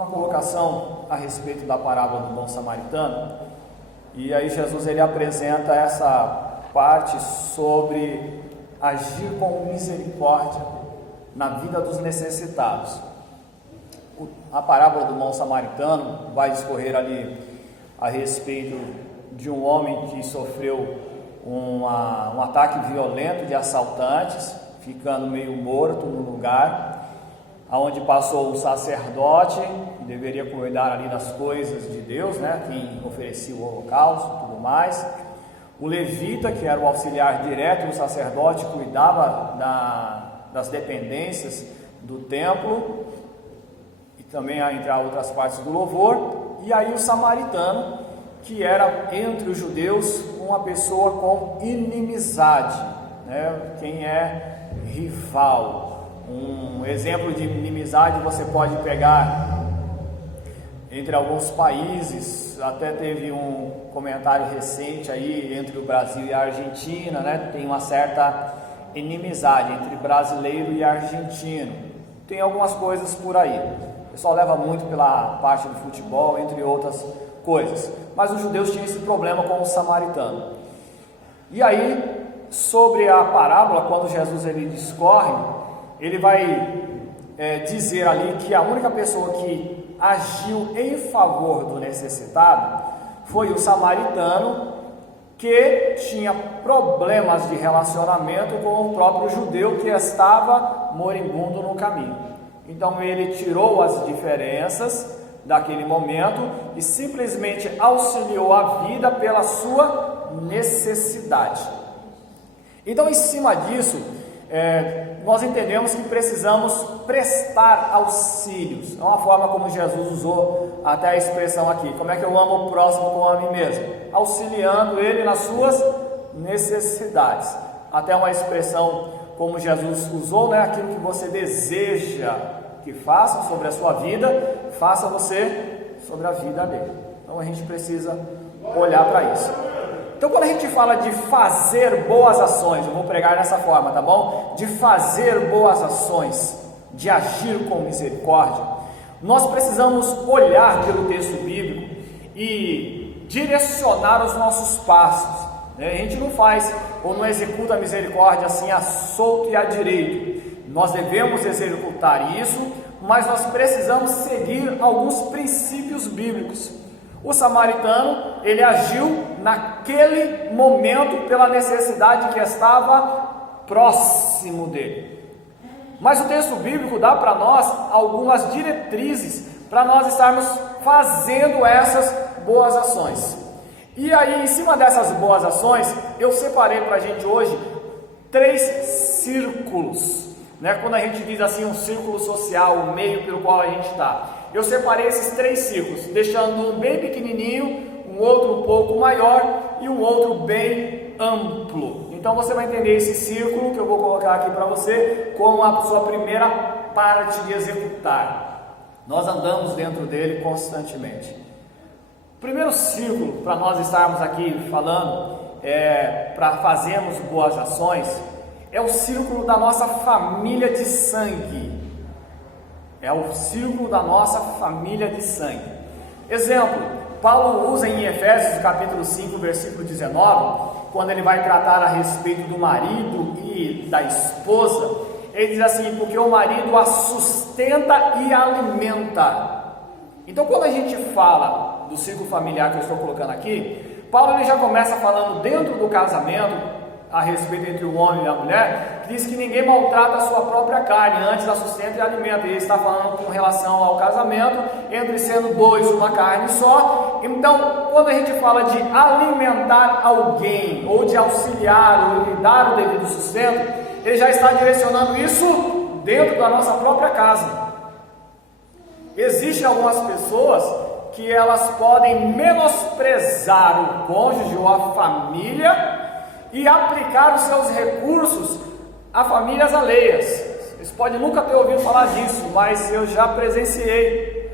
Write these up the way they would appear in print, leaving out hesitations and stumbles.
uma colocação a respeito da parábola do bom samaritano, e aí Jesus ele apresenta essa parte sobre agir com misericórdia na vida dos necessitados. A parábola do bom samaritano vai discorrer ali a respeito de um homem que sofreu um ataque violento de assaltantes, ficando meio morto no lugar, aonde passou o sacerdote, que deveria cuidar ali das coisas de Deus, né, quem oferecia o holocausto e tudo mais. O levita, que era o auxiliar direto do sacerdote, cuidava das dependências do templo, e também entre outras partes do louvor. E aí o samaritano, que era entre os judeus uma pessoa com inimizade, né, quem é rival. Um exemplo de inimizade você pode pegar entre alguns países. Até teve um comentário recente aí entre o Brasil e a Argentina, né? Tem uma certa inimizade entre brasileiro e argentino. Tem algumas coisas por aí. O pessoal leva muito pela parte do futebol, entre outras coisas. Mas os judeus tinham esse problema com o samaritano. E aí, sobre a parábola, quando Jesus ele discorre, ele vai dizer ali que a única pessoa que agiu em favor do necessitado foi o samaritano, que tinha problemas de relacionamento com o próprio judeu que estava moribundo no caminho. Então ele tirou as diferenças daquele momento e simplesmente auxiliou a vida pela sua necessidade. Então, em cima disso, nós entendemos que precisamos prestar auxílios. É uma forma como Jesus usou até a expressão aqui: como é que eu amo o próximo como a mim mesmo? Auxiliando ele nas suas necessidades. Até uma expressão como Jesus usou, né? Aquilo que você deseja que faça sobre a sua vida, faça você sobre a vida dele. Então a gente precisa olhar para isso. Então, quando a gente fala de fazer boas ações, eu vou pregar dessa forma, tá bom? De fazer boas ações, de agir com misericórdia, nós precisamos olhar pelo texto bíblico e direcionar os nossos passos, né? A gente não faz ou não executa a misericórdia assim a solto e a direito. Nós devemos executar isso, mas nós precisamos seguir alguns princípios bíblicos. O samaritano, ele agiu naquele momento pela necessidade que estava próximo dele. Mas o texto bíblico dá para nós algumas diretrizes para nós estarmos fazendo essas boas ações. E aí, em cima dessas boas ações, eu separei para a gente hoje 3 círculos, né? Quando a gente diz assim, um círculo social, o meio pelo qual a gente está. Eu separei esses 3 círculos, deixando um bem pequenininho, um outro um pouco maior e um outro bem amplo. Então você vai entender esse círculo que eu vou colocar aqui para você como a sua primeira parte de executar. Nós andamos dentro dele constantemente. O primeiro círculo para nós estarmos aqui falando, para fazermos boas ações, é o círculo da nossa família de sangue. É o círculo da nossa família de sangue. Exemplo, Paulo usa em Efésios capítulo 5, versículo 19, quando ele vai tratar a respeito do marido e da esposa, ele diz assim: porque o marido a sustenta e alimenta. Então, quando a gente fala do círculo familiar que eu estou colocando aqui, Paulo ele já começa falando dentro do casamento, a respeito entre o homem e a mulher, que diz que ninguém maltrata a sua própria carne, antes a sustenta e alimenta. E ele está falando com relação ao casamento, entre sendo 2 uma carne só. Então, quando a gente fala de alimentar alguém, ou de auxiliar, ou de dar o devido sustento, ele já está direcionando isso dentro da nossa própria casa. Existem algumas pessoas que elas podem menosprezar o cônjuge ou a família e aplicar os seus recursos a famílias alheias. Vocês podem nunca ter ouvido falar disso, mas eu já presenciei.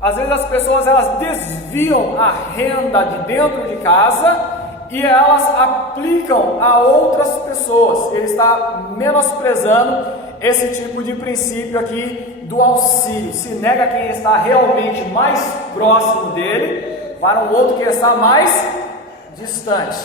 Às vezes as pessoas elas desviam a renda de dentro de casa e elas aplicam a outras pessoas. Ele está menosprezando esse tipo de princípio aqui do auxílio, se nega quem está realmente mais próximo dele para um outro que está mais distante.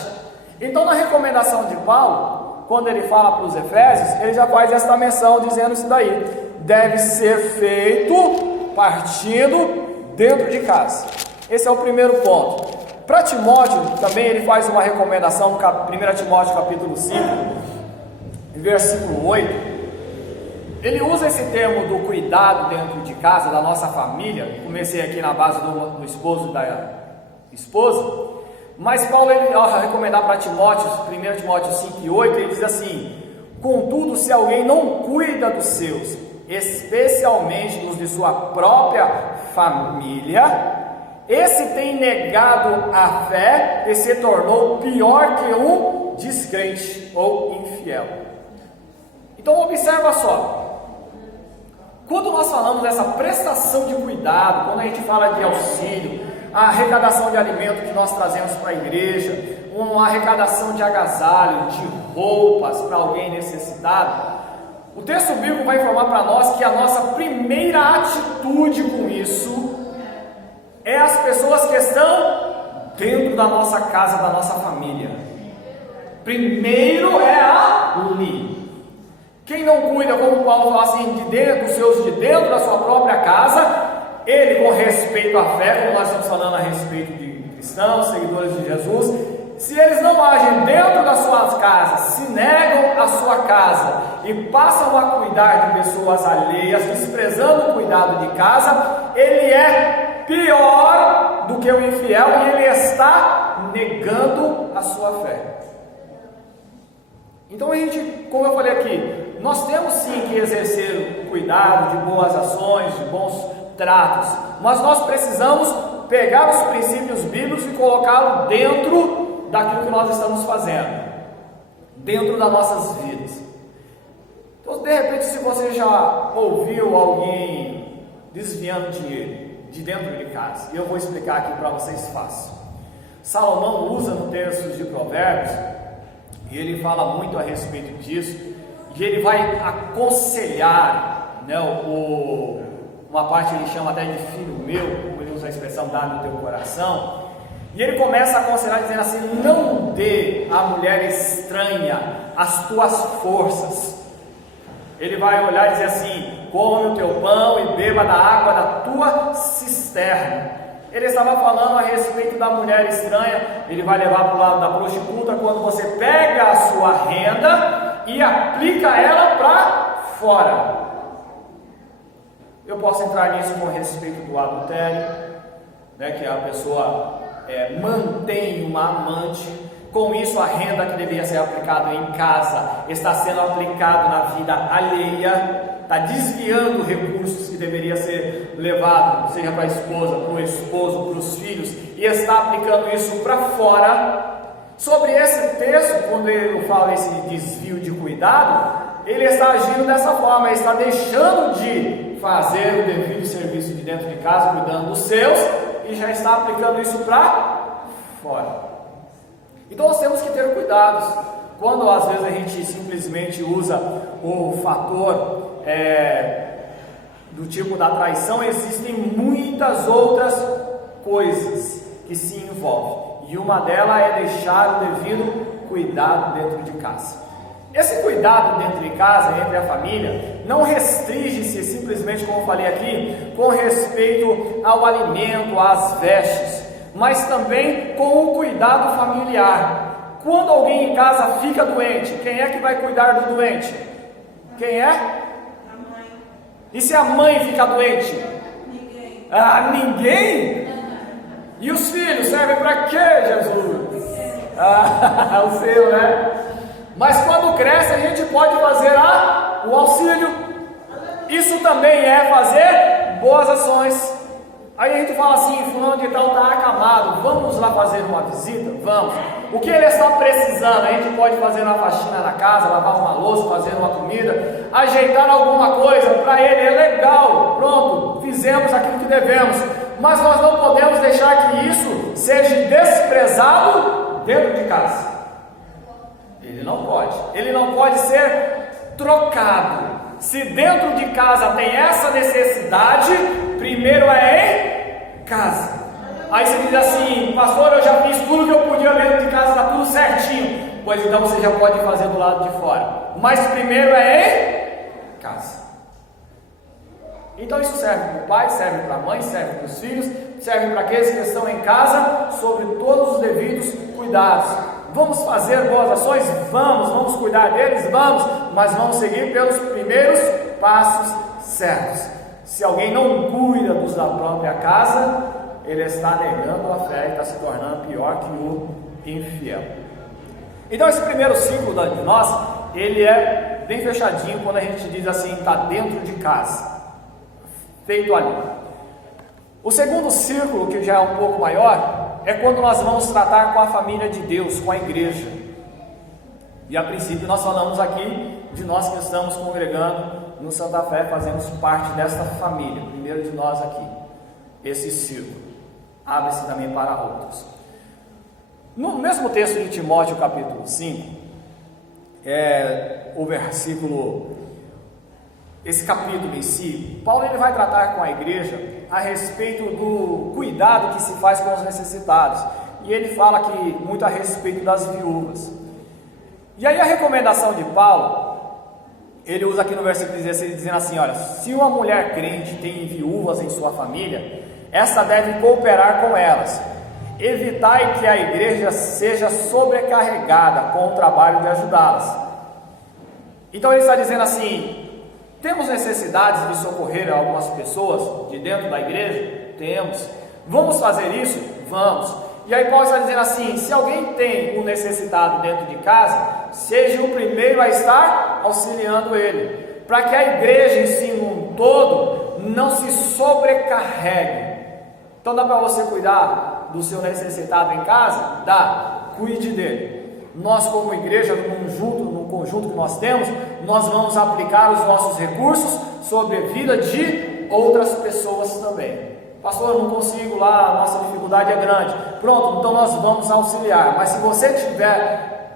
Então, na recomendação de Paulo, quando ele fala para os Efésios, ele já faz esta menção dizendo isso daí: deve ser feito partindo dentro de casa. Esse é o primeiro ponto. Para Timóteo também ele faz uma recomendação, 1 Timóteo capítulo 5, versículo 8. Ele usa esse termo do cuidado dentro de casa, da nossa família. Comecei aqui na base do esposo e da esposa, mas Paulo, ele, ao recomendar para Timóteo, 1 Timóteo 5 e 8, ele diz assim: contudo, se alguém não cuida dos seus, especialmente dos de sua própria família, esse tem negado a fé e se tornou pior que um descrente ou infiel. Então observa só, quando nós falamos dessa prestação de cuidado, quando a gente fala de auxílio, a arrecadação de alimento que nós trazemos para a igreja, uma arrecadação de agasalho, de roupas para alguém necessitado, o texto bíblico vai informar para nós que a nossa primeira atitude com isso é as pessoas que estão dentro da nossa casa, da nossa família. Primeiro é ali. Quem não cuida, como Paulo fala assim, de dentro, dos seus de dentro da sua própria casa, ele, com respeito à fé, como nós estamos falando a respeito de cristãos, seguidores de Jesus, se eles não agem dentro das suas casas, se negam a sua casa e passam a cuidar de pessoas alheias, desprezando o cuidado de casa, ele é pior do que o infiel e ele está negando a sua fé. Então a gente, como eu falei aqui, nós temos sim que exercer o cuidado de boas ações, de bons tratos, mas nós precisamos pegar os princípios bíblicos e colocá-los dentro daquilo que nós estamos fazendo, dentro das nossas vidas. Então, de repente, se você já ouviu alguém desviando dinheiro de dentro de casa, eu vou explicar aqui para vocês fácil. Salomão usa no texto de Provérbios, e ele fala muito a respeito disso, e ele vai aconselhar, né, uma parte ele chama até de filho meu, como ele usa a expressão dá no teu coração, e ele começa a aconselhar dizendo assim: não dê à mulher estranha as tuas forças. Ele vai olhar e dizer assim: come o teu pão e beba da água da tua cisterna. Ele estava falando a respeito da mulher estranha. Ele vai levar para o lado da prostituta, quando você pega a sua renda e aplica ela para fora. Eu posso entrar nisso com respeito do adultério, né, que a pessoa mantém uma amante. Com isso, a renda que deveria ser aplicada em casa está sendo aplicada na vida alheia, está desviando recursos que deveria ser levado, seja para a esposa, para o esposo, para os filhos, e está aplicando isso para fora. Sobre esse texto, quando ele fala esse desvio de cuidado, ele está agindo dessa forma, ele está deixando de fazer o devido serviço de dentro de casa, cuidando dos seus, e já está aplicando isso para fora. Então nós temos que ter cuidados. Quando às vezes a gente simplesmente usa o fator do tipo da traição, existem muitas outras coisas que se envolvem, e uma delas é deixar o devido cuidado dentro de casa. Esse cuidado dentro de casa, entre a família, não restringe-se simplesmente, como eu falei aqui, com respeito ao alimento, às vestes, mas também com o cuidado familiar. Quando alguém em casa fica doente, quem é que vai cuidar do doente? Quem é? A mãe. E se a mãe fica doente? Ninguém. Ah, ninguém? E os filhos servem para quê, Jesus? Ah, o seu, né? Mas quando cresce, a gente pode fazer o auxílio. Isso também é fazer boas ações. Aí a gente fala assim: fulano de tal está acamado, vamos lá fazer uma visita? Vamos. O que ele está precisando? A gente pode fazer uma faxina na casa, lavar uma louça, fazer uma comida, ajeitar alguma coisa para ele, é legal, pronto, fizemos aquilo que devemos. Mas nós não podemos deixar que isso seja desprezado dentro de casa. Ele não pode ser trocado. Se dentro de casa tem essa necessidade, primeiro é em casa. Aí você diz assim: pastor, eu já fiz tudo que eu podia dentro de casa, está tudo certinho. Pois então você já pode fazer do lado de fora. Mas primeiro é em casa. Então isso serve para o pai, serve para a mãe, serve para os filhos, serve para aqueles que estão em casa, sobre todos os devidos cuidados. Vamos fazer boas ações? Vamos cuidar deles? Vamos, mas vamos seguir pelos primeiros passos certos. Se alguém não cuida dos da própria casa, ele está negando a fé e está se tornando pior que o infiel. Então esse primeiro ciclo de nós, ele é bem fechadinho quando a gente diz assim, está dentro de casa, feito ali. O segundo círculo, que já é um pouco maior, é quando nós vamos tratar com a família de Deus, com a igreja. E a princípio nós falamos aqui de nós que estamos congregando no Santa Fé, fazemos parte desta família, primeiro de nós aqui. Esse círculo abre-se também para outros. No mesmo texto de Timóteo, capítulo 5, o versículo, esse capítulo em si, Paulo ele vai tratar com a igreja a respeito do cuidado que se faz com os necessitados, e ele fala aqui muito a respeito das viúvas. E aí a recomendação de Paulo, ele usa aqui no versículo 16, dizendo assim: olha, se uma mulher crente tem viúvas em sua família, essa deve cooperar com elas. Evitai que a igreja seja sobrecarregada com o trabalho de ajudá-las. Então ele está dizendo assim: temos necessidades de socorrer algumas pessoas de dentro da igreja? Temos. Vamos fazer isso? Vamos. E aí Paulo está dizendo assim: se alguém tem um necessitado dentro de casa, seja o primeiro a estar auxiliando ele, para que a igreja em si num todo não se sobrecarregue. Então dá para você cuidar do seu necessitado em casa? Dá, cuide dele. Nós como igreja, no conjunto que nós temos, nós vamos aplicar os nossos recursos sobre a vida de outras pessoas também. Pastor, eu não consigo lá, a nossa dificuldade é grande. Pronto, então nós vamos auxiliar. Mas se você tiver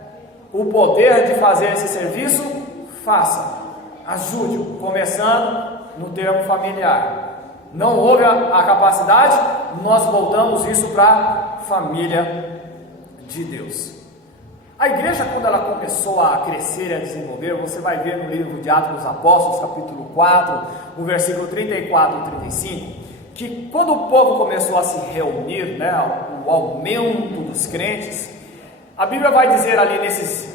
o poder de fazer esse serviço, faça. Ajude-o, começando no termo familiar. Não houve a capacidade, nós voltamos isso para a família de Deus. A igreja, quando ela começou a crescer e a desenvolver, você vai ver no livro de Atos dos Apóstolos, capítulo 4, no versículo 34 e 35, que quando o povo começou a se reunir, o aumento dos crentes, a Bíblia vai dizer ali nesses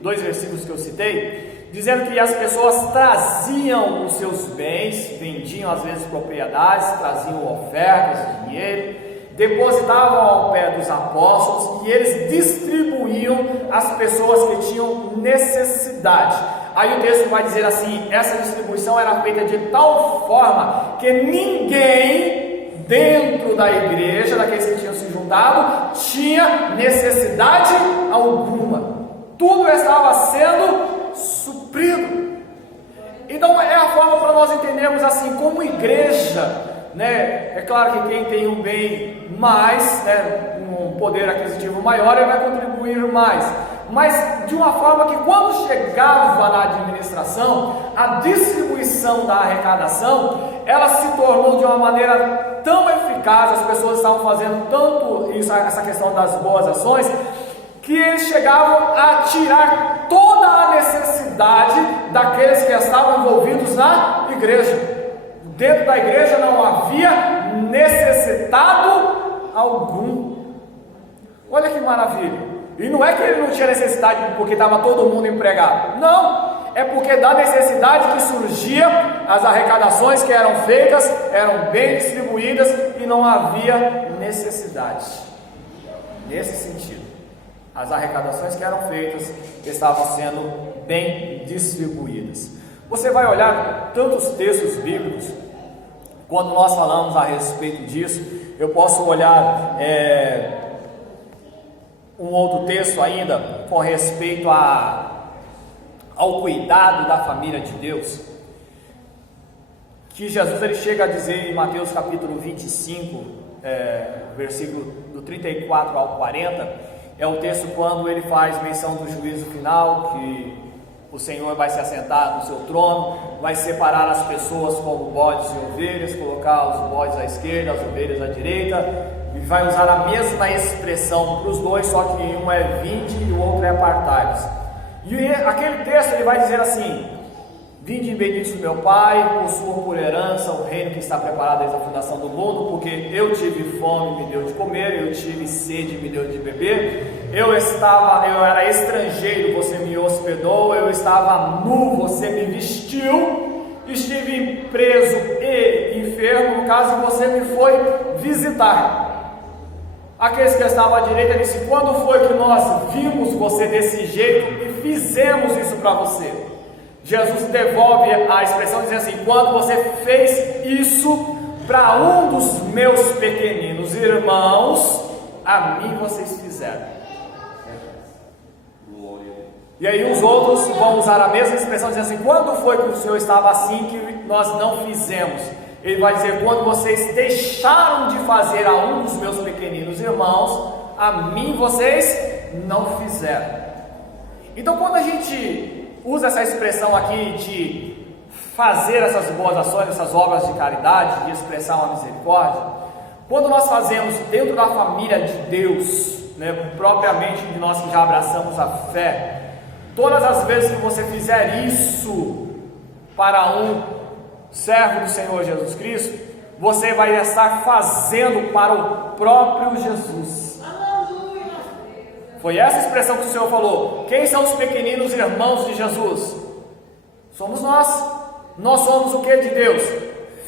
dois versículos que eu citei, dizendo que as pessoas traziam os seus bens, vendiam às vezes propriedades, traziam ofertas, dinheiro, depositavam ao pé dos apóstolos e eles distribuíam às pessoas que tinham necessidade. Aí o texto vai dizer assim: essa distribuição era feita de tal forma que ninguém dentro da igreja, daqueles que tinham se juntado, tinha necessidade alguma. Tudo estava sendo suprido. Então é a forma para nós entendermos assim, como igreja, é claro que quem tem um bem mais, um poder aquisitivo maior, ele vai contribuir mais, mas de uma forma que quando chegava na administração, a distribuição da arrecadação, ela se tornou de uma maneira tão eficaz, as pessoas estavam fazendo tanto isso, essa questão das boas ações, que eles chegavam a tirar toda a necessidade daqueles que estavam envolvidos na igreja. Dentro da igreja não havia necessitado algum. Olha que maravilha. E não é que ele não tinha necessidade porque estava todo mundo empregado. Não, é porque da necessidade que surgia, as arrecadações que eram feitas eram bem distribuídas e não havia necessidade. Nesse sentido, as arrecadações que eram feitas estavam sendo bem distribuídas. Você vai olhar tantos textos bíblicos, quando nós falamos a respeito disso. Eu posso olhar um outro texto ainda com respeito ao cuidado da família de Deus, que Jesus ele chega a dizer em Mateus capítulo 25, versículo do 34 ao 40, é o texto quando ele faz menção do juízo final, que O Senhor vai se assentar no seu trono, vai separar as pessoas como bodes e ovelhas, colocar os bodes à esquerda, as ovelhas à direita, e vai usar a mesma expressão para os dois, só que um é vinde e o outro é apartai-vos. E aquele texto ele vai dizer assim: vinde benditos do meu Pai, possuam por herança o reino que está preparado desde a fundação do mundo, porque eu tive fome, me deu de comer, eu tive sede, me deu de beber, eu era estrangeiro, você me hospedou, eu estava nu, você me vestiu, estive preso e enfermo, no caso você me foi visitar. Aqueles que estavam à direita disse: quando foi que nós vimos você desse jeito e fizemos isso para você? Jesus devolve a expressão dizendo assim: quando você fez isso para um dos meus pequeninos irmãos, a mim vocês fizeram. E aí os outros vão usar a mesma expressão dizendo assim: quando foi que o Senhor estava assim que nós não fizemos? Ele vai dizer: quando vocês deixaram de fazer a um dos meus pequeninos irmãos, a mim vocês não fizeram. Então quando a gente usa essa expressão aqui de fazer essas boas ações, essas obras de caridade, de expressar uma misericórdia, quando nós fazemos dentro da família de Deus, propriamente de nós que já abraçamos a fé, todas as vezes que você fizer isso para um servo do Senhor Jesus Cristo, você vai estar fazendo para o próprio Jesus. Foi essa expressão que o Senhor falou: quem são os pequeninos irmãos de Jesus? Somos nós. Nós somos o que de Deus?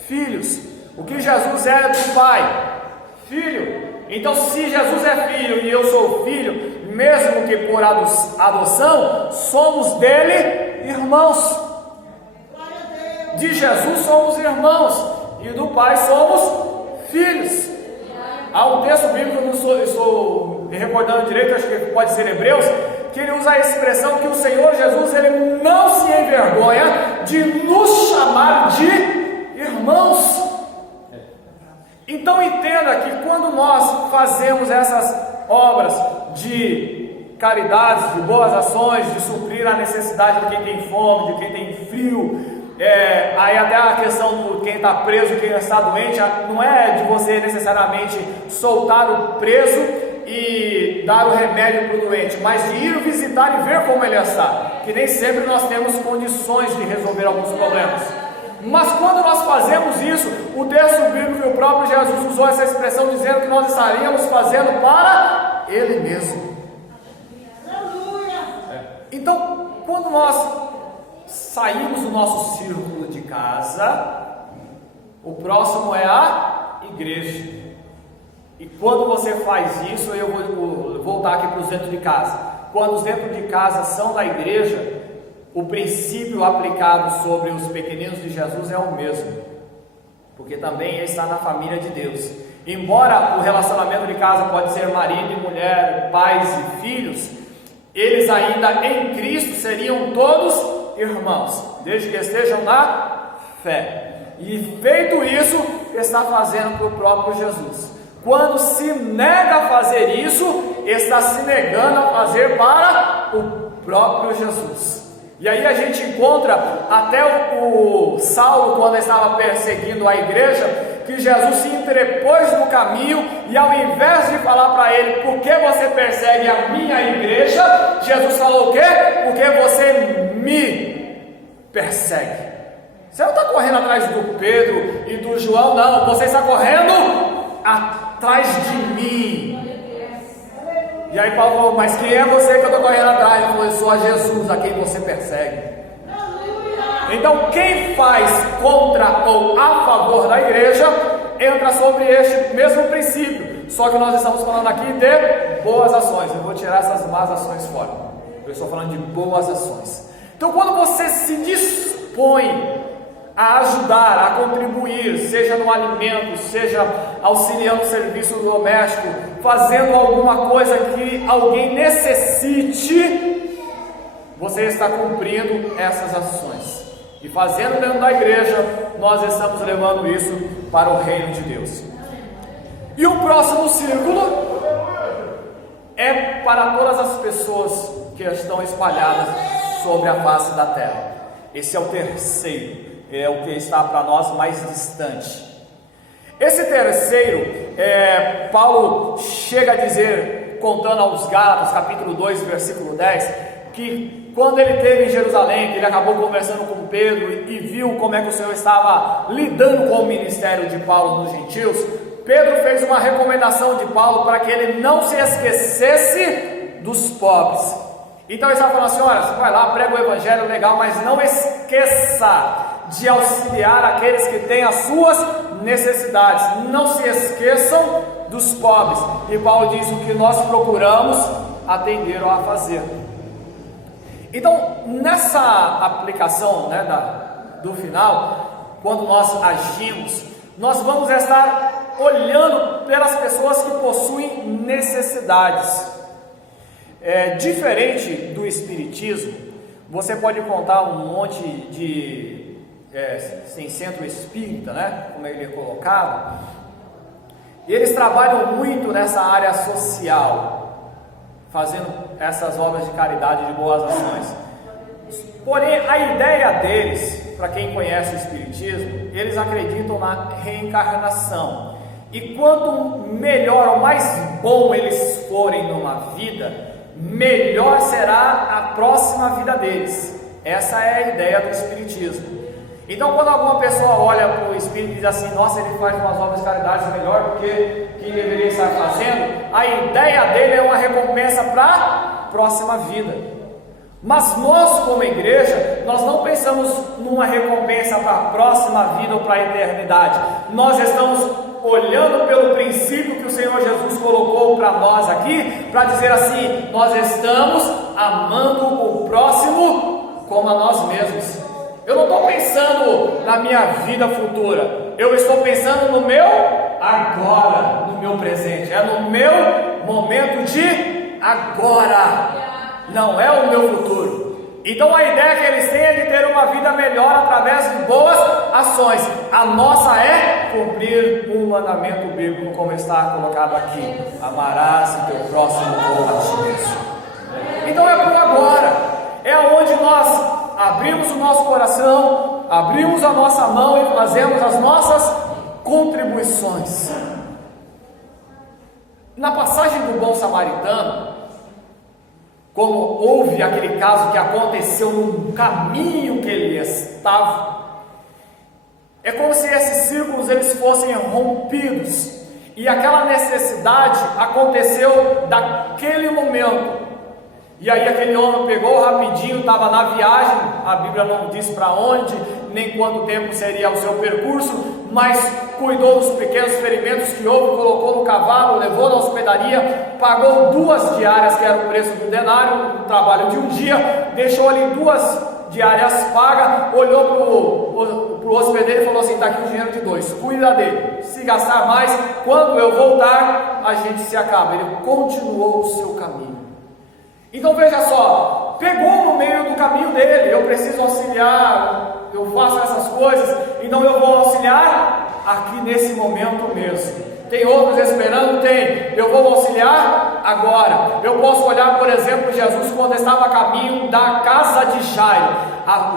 Filhos. O que Jesus é do Pai? Filho. Então, se Jesus é filho e eu sou filho, mesmo que por adoção, somos dele irmãos. De Jesus somos irmãos e do Pai somos filhos. Há um texto bíblico, eu não estou me recordando direito, acho que pode ser Hebreus, que ele usa a expressão que o Senhor Jesus ele não se envergonha de nos chamar de irmãos. Então entenda que quando nós fazemos essas obras de caridade, de boas ações, de suprir a necessidade de quem tem fome, de quem tem frio, aí até a questão do quem está preso, quem está doente, não é de você necessariamente soltar o preso e dar o remédio para o doente, mas de ir visitar e ver como ele está, que nem sempre nós temos condições de resolver alguns problemas. Mas quando nós fazemos isso, o texto bíblico e o próprio Jesus usou essa expressão dizendo que nós estaríamos fazendo para Ele mesmo. Então, quando nós saímos do nosso círculo de casa, o próximo é a igreja. E quando você faz isso, eu vou voltar aqui para os dentro de casa. Quando os dentro de casa são da igreja, o princípio aplicado sobre os pequeninos de Jesus é o mesmo, porque também ele está na família de Deus. Embora o relacionamento de casa pode ser marido e mulher, pais e filhos, eles ainda em Cristo seriam todos irmãos, desde que estejam na fé. E feito isso, está fazendo para o próprio Jesus. Quando se nega a fazer isso, está se negando a fazer para o próprio Jesus. E aí a gente encontra até o Saulo, quando estava perseguindo a igreja, que Jesus se interpôs no caminho e ao invés de falar para ele: por que você persegue a minha igreja? Jesus falou o quê? Porque você me persegue. Você não está correndo atrás do Pedro e do João, não, você está correndo atrás de mim. E aí Paulo falou: mas quem é você que eu estou correndo atrás? Ele falou: eu sou a Jesus, a quem você persegue. Então quem faz contra ou a favor da igreja entra sobre este mesmo princípio, só que nós estamos falando aqui de boas ações. Eu vou tirar essas más ações fora, eu estou falando de boas ações. Então quando você se dispõe a ajudar, a contribuir, seja no alimento, seja auxiliando o serviço doméstico, fazendo alguma coisa que alguém necessite, você está cumprindo essas ações. E fazendo dentro da igreja, nós estamos levando isso para o reino de Deus. E o próximo círculo é para todas as pessoas que estão espalhadas sobre a face da terra. Esse é o terceiro, é o que está para nós mais distante. Esse terceiro, Paulo chega a dizer, contando aos Gálatas, capítulo 2, versículo 10, que quando ele esteve em Jerusalém, que ele acabou conversando com Pedro e viu como é que o Senhor estava lidando com o ministério de Paulo nos gentios, Pedro fez uma recomendação de Paulo para que ele não se esquecesse dos pobres. Então ele estava falando assim: olha, você vai lá, prega o evangelho, legal, mas não esqueça de auxiliar aqueles que têm as suas necessidades. Não se esqueçam dos pobres. E Paulo diz: o que nós procuramos atender ou a fazer. Então, nessa aplicação, do final, quando nós agimos, nós vamos estar olhando pelas pessoas que possuem necessidades. Diferente do espiritismo, você pode contar um monte de sem centro espírita, como ele é colocado. Eles trabalham muito nessa área social, fazendo essas obras de caridade, de boas ações. Porém, a ideia deles, para quem conhece o espiritismo, eles acreditam na reencarnação. E quanto melhor ou mais bom eles forem numa vida, melhor será a próxima vida deles. Essa é a ideia do espiritismo. Então, quando alguma pessoa olha para o espírito e diz assim: nossa, ele faz umas obras de caridade melhor do que quem deveria estar fazendo, a ideia dele é uma recompensa para a próxima vida. Mas nós, como igreja, nós não pensamos numa recompensa para a próxima vida ou para a eternidade. Nós estamos olhando pelo princípio que o Senhor Jesus colocou para nós aqui, para dizer assim: nós estamos amando o próximo como a nós mesmos. Eu não estou pensando na minha vida futura, eu estou pensando no meu agora, no meu presente, é no meu momento de agora, não é o meu futuro. Então a ideia que eles têm é de ter uma vida melhor através de boas ações. A nossa é cumprir um mandamento bíblico, como está colocado aqui: amarás o teu próximo como a ti mesmo. Então é por agora, é onde nós abrimos o nosso coração, abrimos a nossa mão e fazemos as nossas contribuições. Na passagem do bom samaritano, como houve aquele caso que aconteceu no caminho que ele estava, é como se esses círculos eles fossem rompidos, e aquela necessidade aconteceu daquele momento. E aí aquele homem pegou rapidinho, estava na viagem, a Bíblia não diz para onde, nem quanto tempo seria o seu percurso, mas cuidou dos pequenos ferimentos que houve, colocou no cavalo, levou na hospedaria, pagou 2 diárias, que era o preço do denário, o trabalho de um dia, deixou ali 2 diárias pagas, olhou para o hospedeiro e falou assim: está aqui o dinheiro de 2, cuida dele, se gastar mais, quando eu voltar, a gente se acaba. Ele continuou o seu caminho. Então veja só, pegou no meio do caminho dele: eu preciso auxiliar, eu faço essas coisas, então eu vou auxiliar aqui nesse momento mesmo. Tem outros esperando? Tem. Eu vou auxiliar agora. Eu posso olhar, por exemplo, Jesus quando estava a caminho da casa de Jairo.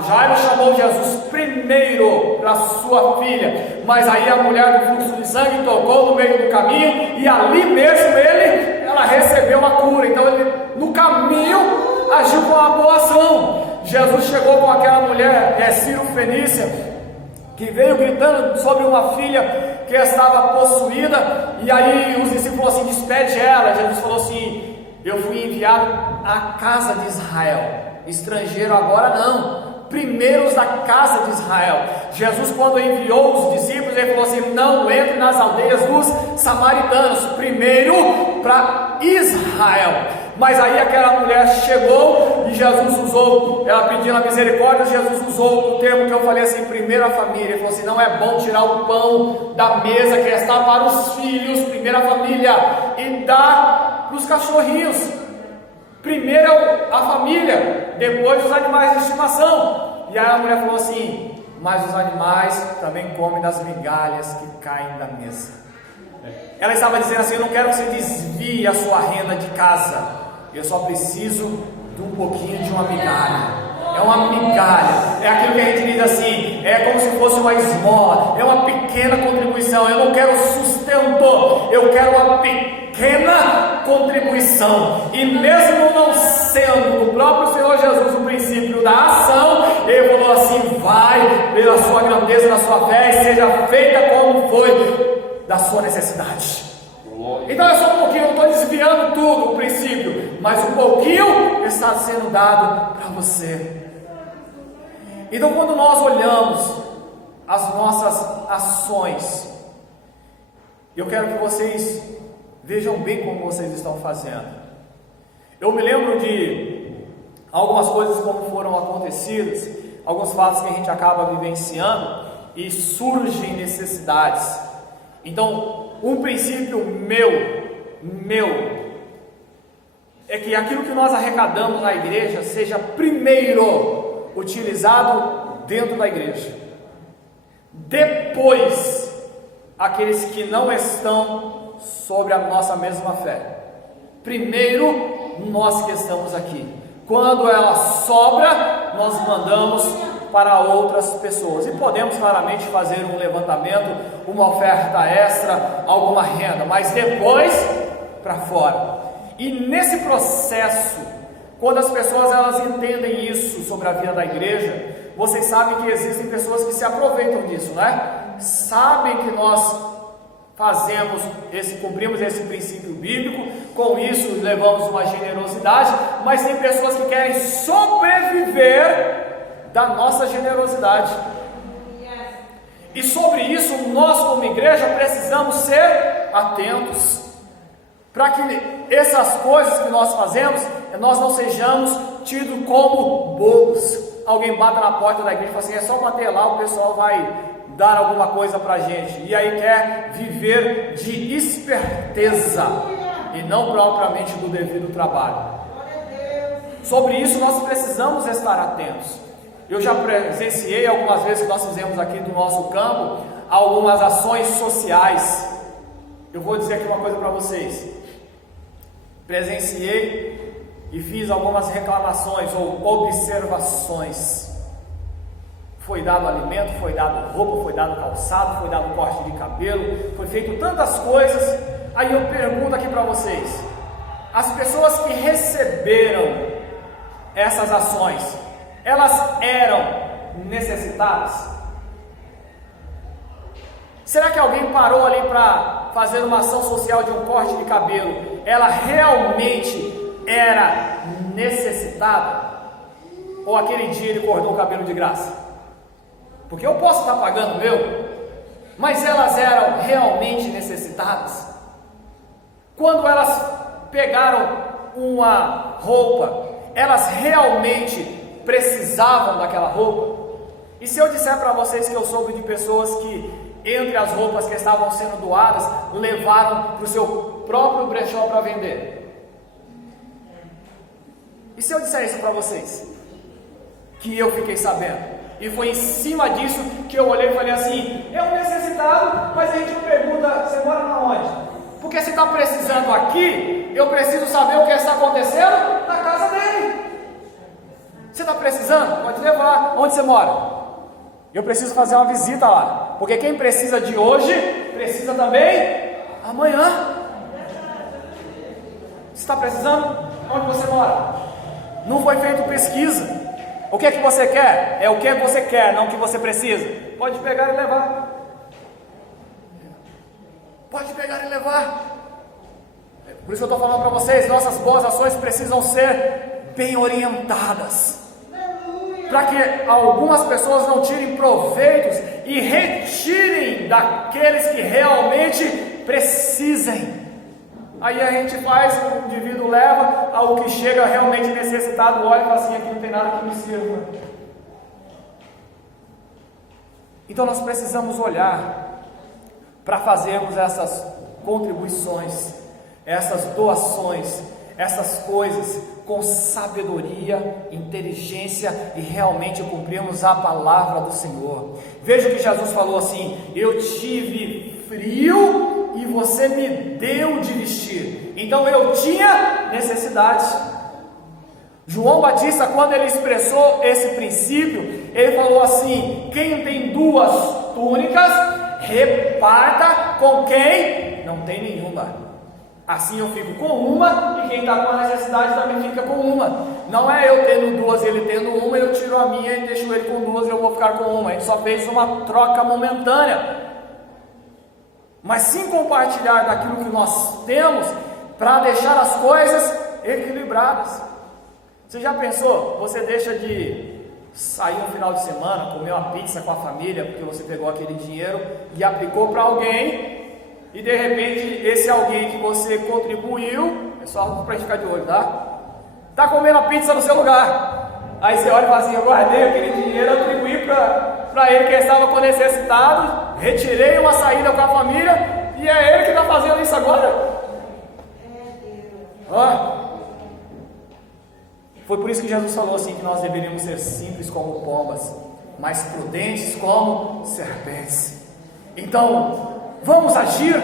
Jairo chamou Jesus primeiro para sua filha, mas aí a mulher do fluxo de sangue tocou no meio do caminho, e ali mesmo ela recebeu a cura. Então ele, no caminho, agiu com uma boa ação. Jesus chegou com aquela mulher, Ciro Fenícia, que veio gritando sobre uma filha que estava possuída, e aí os discípulos falaram assim: despede ela. Jesus falou assim: eu fui enviado à casa de Israel, estrangeiro agora não, primeiros da casa de Israel. Jesus, quando enviou os discípulos, ele falou assim: não entre nas aldeias dos samaritanos, primeiro para Israel. Mas aí aquela mulher chegou e Jesus usou, ela pedindo a misericórdia, Jesus usou o termo que eu falei assim: primeiro a família. Ele falou assim: não é bom tirar o pão da mesa que está para os filhos, primeiro a família, e dar para os cachorrinhos. Primeiro a família, depois os animais de estimação. E aí a mulher falou assim: mas os animais também comem das migalhas que caem da mesa. Ela estava dizendo assim: eu não quero que você desvie a sua renda de casa, eu só preciso de um pouquinho de uma migalha. é uma migalha, é aquilo que a gente diz assim, é como se fosse uma esmola, é uma pequena contribuição. Eu não quero sustento, eu quero uma pequena contribuição. E mesmo não sendo o próprio Senhor Jesus o princípio da ação, Ele falou assim: vai pela sua grandeza, na sua fé, e seja feita como foi da sua necessidade. Então é só um pouquinho, eu não estou desviando tudo o princípio, mas um pouquinho está sendo dado para você. Então, quando nós olhamos as nossas ações, eu quero que vocês vejam bem como vocês estão fazendo. Eu me lembro de algumas coisas como foram acontecidas, alguns fatos que a gente acaba vivenciando e surgem necessidades. Então, um princípio meu é que aquilo que nós arrecadamos na igreja seja primeiro utilizado dentro da igreja, depois aqueles que não estão sobre a nossa mesma fé. Primeiro nós que estamos aqui, quando ela sobra, nós mandamos para outras pessoas, e podemos claramente fazer um levantamento, uma oferta extra, alguma renda, mas depois para fora. E nesse processo, quando as pessoas elas entendem isso sobre a vida da igreja, vocês sabem que existem pessoas que se aproveitam disso, né? Sabem que nós cumprimos esse princípio bíblico, com isso levamos uma generosidade, mas tem pessoas que querem sobreviver da nossa generosidade. E sobre isso, nós como igreja precisamos ser atentos, para que essas coisas que nós fazemos, nós não sejamos tidos como bobos. Alguém bata na porta da igreja e fala assim: é só bater lá, o pessoal vai dar alguma coisa para a gente, e aí quer viver de esperteza e não propriamente do devido trabalho. Sobre isso nós precisamos estar atentos. Eu já presenciei algumas vezes que nós fizemos aqui do nosso campo algumas ações sociais. Eu vou dizer aqui uma coisa para vocês. Presenciei e fiz algumas reclamações ou observações. Foi dado alimento, foi dado roupa, foi dado calçado, foi dado corte de cabelo, foi feito tantas coisas. Aí eu pergunto aqui para vocês: as pessoas que receberam essas ações, elas eram necessitadas? Será que alguém parou ali para fazer uma ação social de um corte de cabelo? Ela realmente era necessitada? Ou aquele dia ele cortou o cabelo de graça? Porque eu posso estar pagando o meu, mas elas eram realmente necessitadas? Quando elas pegaram uma roupa, elas realmente precisavam daquela roupa? E se eu disser para vocês que eu soube de pessoas que, entre as roupas que estavam sendo doadas, levaram para o seu próprio brechó para vender? E se eu disser isso para vocês, que eu fiquei sabendo, e foi em cima disso que eu olhei e falei assim: é um necessitado, mas a gente não pergunta, você mora na onde? Porque se está precisando aqui, eu preciso saber o que está acontecendo na casa dele. Você está precisando? Pode levar. Onde você mora? Eu preciso fazer uma visita lá, porque quem precisa de hoje, precisa também amanhã. Você está precisando? Onde você mora? Não foi feita pesquisa. O que é que você quer? É o que você quer, não o que você precisa. Pode pegar e levar. Pode pegar e levar. Por isso que eu estou falando para vocês, nossas boas ações precisam ser bem orientadas, para que algumas pessoas não tirem proveitos e retirem daqueles que realmente precisem. Aí a gente faz, o indivíduo leva, ao que chega realmente necessitado, olha e fala assim: aqui não tem nada que me sirva. Então nós precisamos olhar para fazermos essas contribuições, essas doações, essas coisas com sabedoria, inteligência e realmente cumprirmos a palavra do Senhor. Veja que Jesus falou assim: eu tive frio e você me deu de vestir. Então eu tinha necessidade. João Batista, quando ele expressou esse princípio, ele falou assim: quem tem 2 túnicas, reparta com quem não tem nenhuma. Assim eu fico com uma, e quem está com a necessidade também fica com uma. Não é eu tendo 2 e ele tendo uma, eu tiro a minha e deixo ele com 2 e eu vou ficar com uma. A gente só fez uma troca momentânea. Mas sim compartilhar daquilo que nós temos, para deixar as coisas equilibradas. Você já pensou? Você deixa de sair um final de semana, comer uma pizza com a família, porque você pegou aquele dinheiro e aplicou para alguém, e de repente esse alguém que você contribuiu, é só para ficar de olho, tá? Está comendo a pizza no seu lugar. Aí você olha e fala assim: eu guardei aquele dinheiro, atribuí para ele que estava com necessitado, retirei uma saída com a família, e é ele que está fazendo isso agora? Foi por isso que Jesus falou assim, que nós deveríamos ser simples como pombas, mas prudentes como serpentes. Então, vamos agir?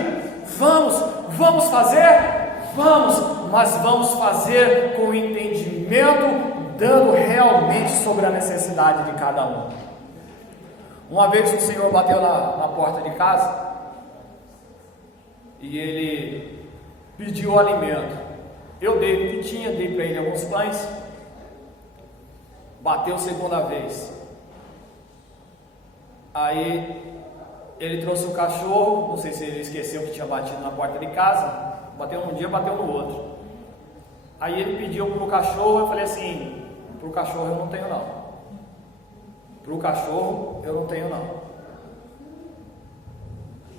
Vamos fazer? Vamos, mas vamos fazer com entendimento, dando realmente sobre a necessidade de cada um. Uma vez o Senhor bateu na porta de casa e ele pediu alimento. Eu dei o que tinha, dei para ele alguns pães. Bateu segunda vez. Aí ele trouxe o cachorro, não sei se ele esqueceu que tinha batido na porta de casa. Bateu num dia, bateu no outro. Aí ele pediu para o cachorro, eu falei assim: para o cachorro eu não tenho não. Para o cachorro eu não tenho não.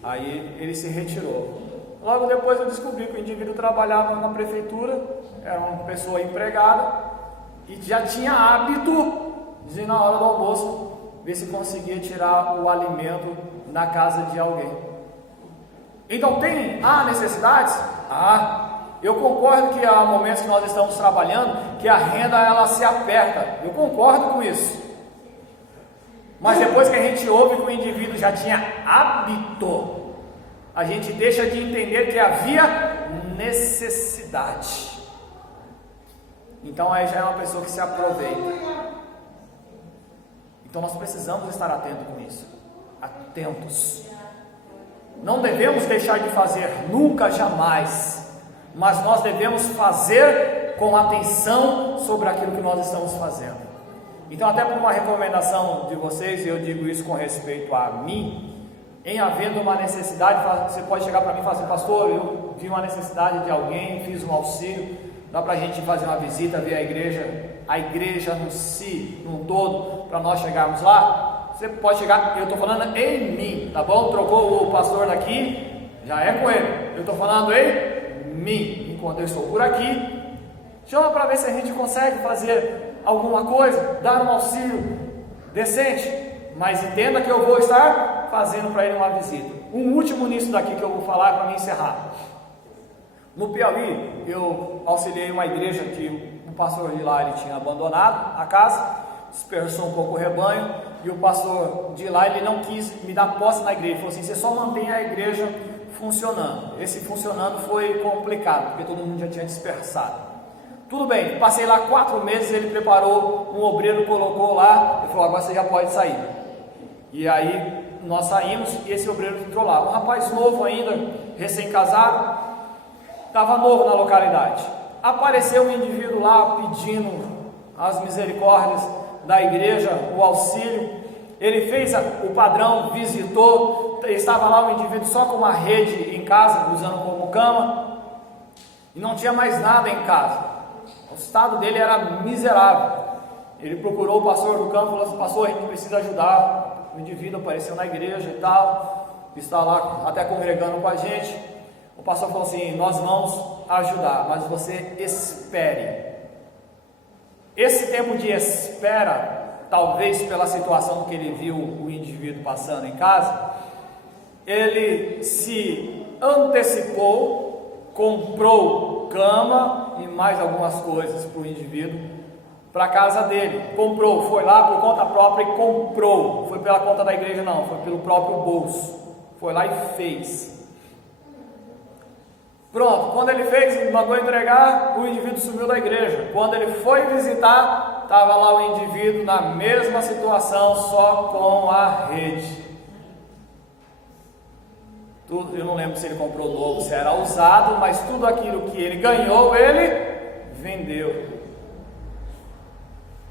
Aí ele se retirou. Logo depois eu descobri que o indivíduo trabalhava na prefeitura, era uma pessoa empregada, e já tinha hábito de, na hora do almoço, ver se conseguia tirar o alimento na casa de alguém. Então há necessidades? Eu concordo que há momentos que nós estamos trabalhando que a renda ela se aperta, eu concordo com isso. Mas depois que a gente ouve que o indivíduo já tinha hábito, a gente deixa de entender que havia necessidade. Então aí já é uma pessoa que se aproveita. Então nós precisamos estar atentos com isso. Atentos. Não devemos deixar de fazer nunca, jamais. Mas nós devemos fazer com atenção sobre aquilo que nós estamos fazendo. Então, até por uma recomendação de vocês, eu digo isso com respeito a mim, em havendo uma necessidade, você pode chegar para mim e falar assim: pastor, eu vi uma necessidade de alguém, fiz um auxílio, dá para a gente fazer uma visita, ver a igreja no si, num todo, para nós chegarmos lá? Você pode chegar, eu estou falando em mim, tá bom? Trocou o pastor daqui, já é com ele, eu estou falando em mim, enquanto eu estou por aqui, chama para ver se a gente consegue fazer alguma coisa, dar um auxílio decente, mas entenda que eu vou estar fazendo para ele uma visita. Um último nisso daqui que eu vou falar para me encerrar. No Piauí, eu auxiliei uma igreja que o pastor de lá ele tinha abandonado a casa, dispersou um pouco o rebanho, e o pastor de lá ele não quis me dar posse na igreja, ele falou assim: você só mantém a igreja funcionando. Esse funcionando foi complicado, porque todo mundo já tinha dispersado. Tudo bem, passei lá 4 meses, ele preparou um obreiro, colocou lá, ele falou: agora você já pode sair. E aí nós saímos e esse obreiro entrou lá, um rapaz novo ainda, recém-casado, estava novo na localidade. Apareceu um indivíduo lá pedindo as misericórdias da igreja, o auxílio. Ele fez o padrão, visitou, estava lá o indivíduo só com uma rede em casa, usando como cama, e não tinha mais nada em casa. O estado dele era miserável. Ele procurou o pastor do campo e falou assim: pastor, a gente precisa ajudar. O indivíduo apareceu na igreja e tal, está lá até congregando com a gente. O pastor falou assim: nós vamos ajudar, mas você espere. Esse tempo de espera, talvez pela situação que ele viu o indivíduo passando em casa, ele se antecipou, comprou cama e mais algumas coisas para o indivíduo, para a casa dele. Comprou, foi lá por conta própria e comprou. Foi pela conta da igreja não, foi pelo próprio bolso. Foi lá e fez. Pronto, quando ele fez, mandou entregar, o indivíduo sumiu da igreja. Quando ele foi visitar, estava lá o indivíduo na mesma situação, só com a rede. Eu não lembro se ele comprou novo, se era usado, mas tudo aquilo que ele ganhou, ele vendeu.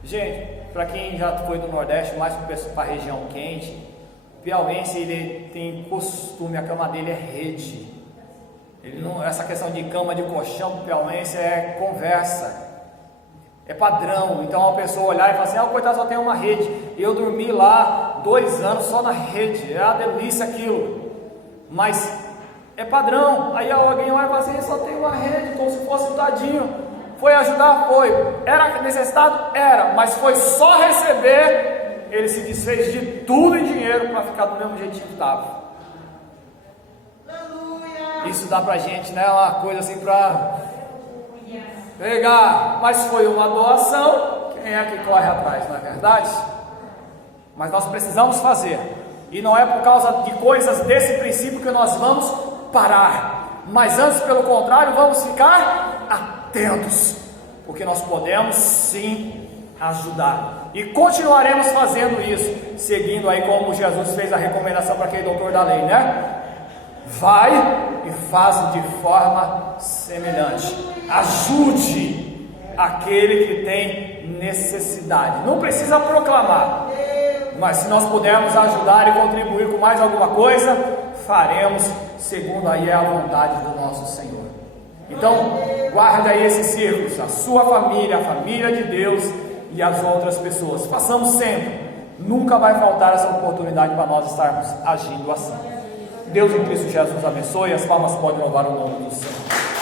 Gente, para quem já foi do Nordeste, mais para a região quente, piauiense, ele tem costume, a cama dele é rede. Ele não, essa questão de cama de colchão piauiense é conversa, é padrão. Então a pessoa olhar e falar assim: coitado, só tem uma rede. Eu dormi lá 2 anos só na rede, é uma delícia aquilo, mas é padrão. Aí alguém olha e fala assim: só tem uma rede, como se fosse um tadinho. Foi ajudar? Foi. Era necessitado? Era, mas foi só receber. Ele se desfez de tudo em dinheiro para ficar do mesmo jeitinho que estava. Isso dá pra gente, né? Uma coisa assim pra pegar, mas foi uma doação. Quem é que corre atrás, não é verdade? Mas nós precisamos fazer, e não é por causa de coisas desse princípio que nós vamos parar, mas antes, pelo contrário, vamos ficar atentos, porque nós podemos sim ajudar, e continuaremos fazendo isso, seguindo aí como Jesus fez a recomendação para aquele doutor da lei, né? Vai e faz de forma semelhante. Ajude aquele que tem necessidade. Não precisa proclamar, mas se nós pudermos ajudar e contribuir com mais alguma coisa, faremos segundo aí a vontade do nosso Senhor. Então, guarde aí esses círculos, a sua família, a família de Deus e as outras pessoas. Façamos sempre. Nunca vai faltar essa oportunidade para nós estarmos agindo assim. Deus em Cristo Jesus abençoe. As palmas podem louvar o nome do Senhor.